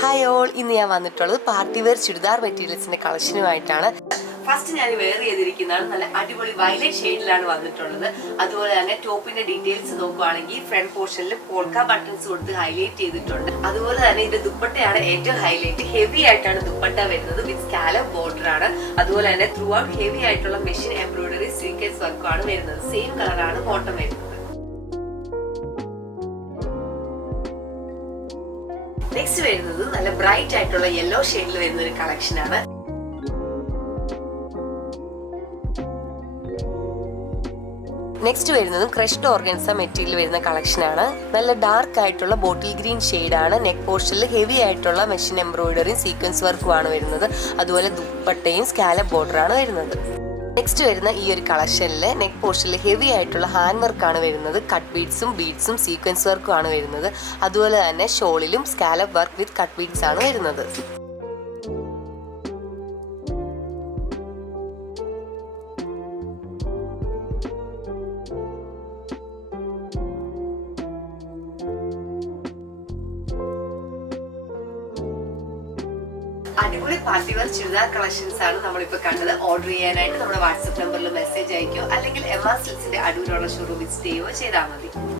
Hi all, ഇന്ന് ഞാൻ വന്നിട്ടുള്ളത് പാർട്ടി വെയർ ചുരിദാർ മെറ്റീരിയൽസിന്റെ കളക്ഷനുമായിട്ടാണ്. ഫസ്റ്റ് ഞാൻ വെയർ ചെയ്തിരിക്കുന്നതാണ് നല്ല അടിപൊളി വയലറ്റ് ഷെയ്ഡിലാണ് വന്നിട്ടുള്ളത്. അതുപോലെ തന്നെ ടോപ്പിന്റെ ഡീറ്റെയിൽസ് നോക്കുവാണെങ്കിൽ ഫ്രണ്ട് പോർഷനിൽ പോൾക്ക ബട്ടൺസ് കൊടുത്ത് ഹൈലൈറ്റ് ചെയ്തിട്ടുണ്ട്. അതുപോലെ തന്നെ ഇതിന്റെ ദുപ്പട്ടയാണ് ഏറ്റവും ഹൈലൈറ്റ്. ഹെവി ആയിട്ടാണ് ദുപ്പട്ട വരുന്നത്, വിത്ത് സ്കാലപ്പ് ബോർഡർ ആണ്. അതുപോലെ തന്നെ ത്രൂ ഔട്ട് ഹെവി ആയിട്ടുള്ള മെഷീൻ എംബ്രോയിഡറി സീക്വൻസ് വർക്കാണ് വരുന്നത്. സെയിം കളറാണ് ബോട്ടം വരുന്നത്. നെക്സ്റ്റ് വരുന്നത് നല്ല ബ്രൈറ്റ് ആയിട്ടുള്ള യെല്ലോ ഷെയ്ഡിൽ വരുന്ന ഒരു കളക്ഷൻ ആണ്. നെക്സ്റ്റ് വരുന്നതും ക്രഷ്ഡ് ഓർഗൻസ മെറ്റീരിയൽ വരുന്ന കളക്ഷൻ ആണ്. നല്ല ഡാർക്ക് ആയിട്ടുള്ള ബോട്ടിൽ ഗ്രീൻ ഷെയ്ഡ് ആണ്. നെക്ക് പോർഷനിൽ ഹെവി ആയിട്ടുള്ള മെഷീൻ എംബ്രോയിഡറിയും സീക്വൻസ് വർക്കും ആണ് വരുന്നത്. അതുപോലെ ദുപ്പട്ടയും സ്കാലപ്പ് ബോർഡർ ആണ് വരുന്നത്. നെക്സ്റ്റ് വരുന്ന ഈ ഒരു കളക്ഷനിൽ നെക്ക് പോർഷനിൽ ഹെവി ആയിട്ടുള്ള ഹാൻഡ് വർക്കാണ് വരുന്നത്. കട്ട് ബീഡ്സും സീക്വൻസ് വർക്കും ആണ് വരുന്നത്. അതുപോലെ തന്നെ ഷോളിലും scallop work with cut beads ആണ് വരുന്നത്. അടിപൊളി പാർട്ടി വെയർ ചുരിദാർ കളക്ഷൻസ് ആണ് നമ്മളിപ്പോൾ കണ്ടത്. ഓർഡർ ചെയ്യാനായിട്ട് നമ്മുടെ വാട്സ്ആപ്പ് നമ്പറിൽ മെസ്സേജ് അയക്കുകയോ അല്ലെങ്കിൽ എം ആർ സിൽസിന്റെ അടൂരുള്ള ഷോറൂം വിസിറ്റ് ചെയ്യുകയോ ചെയ്താൽ മതി.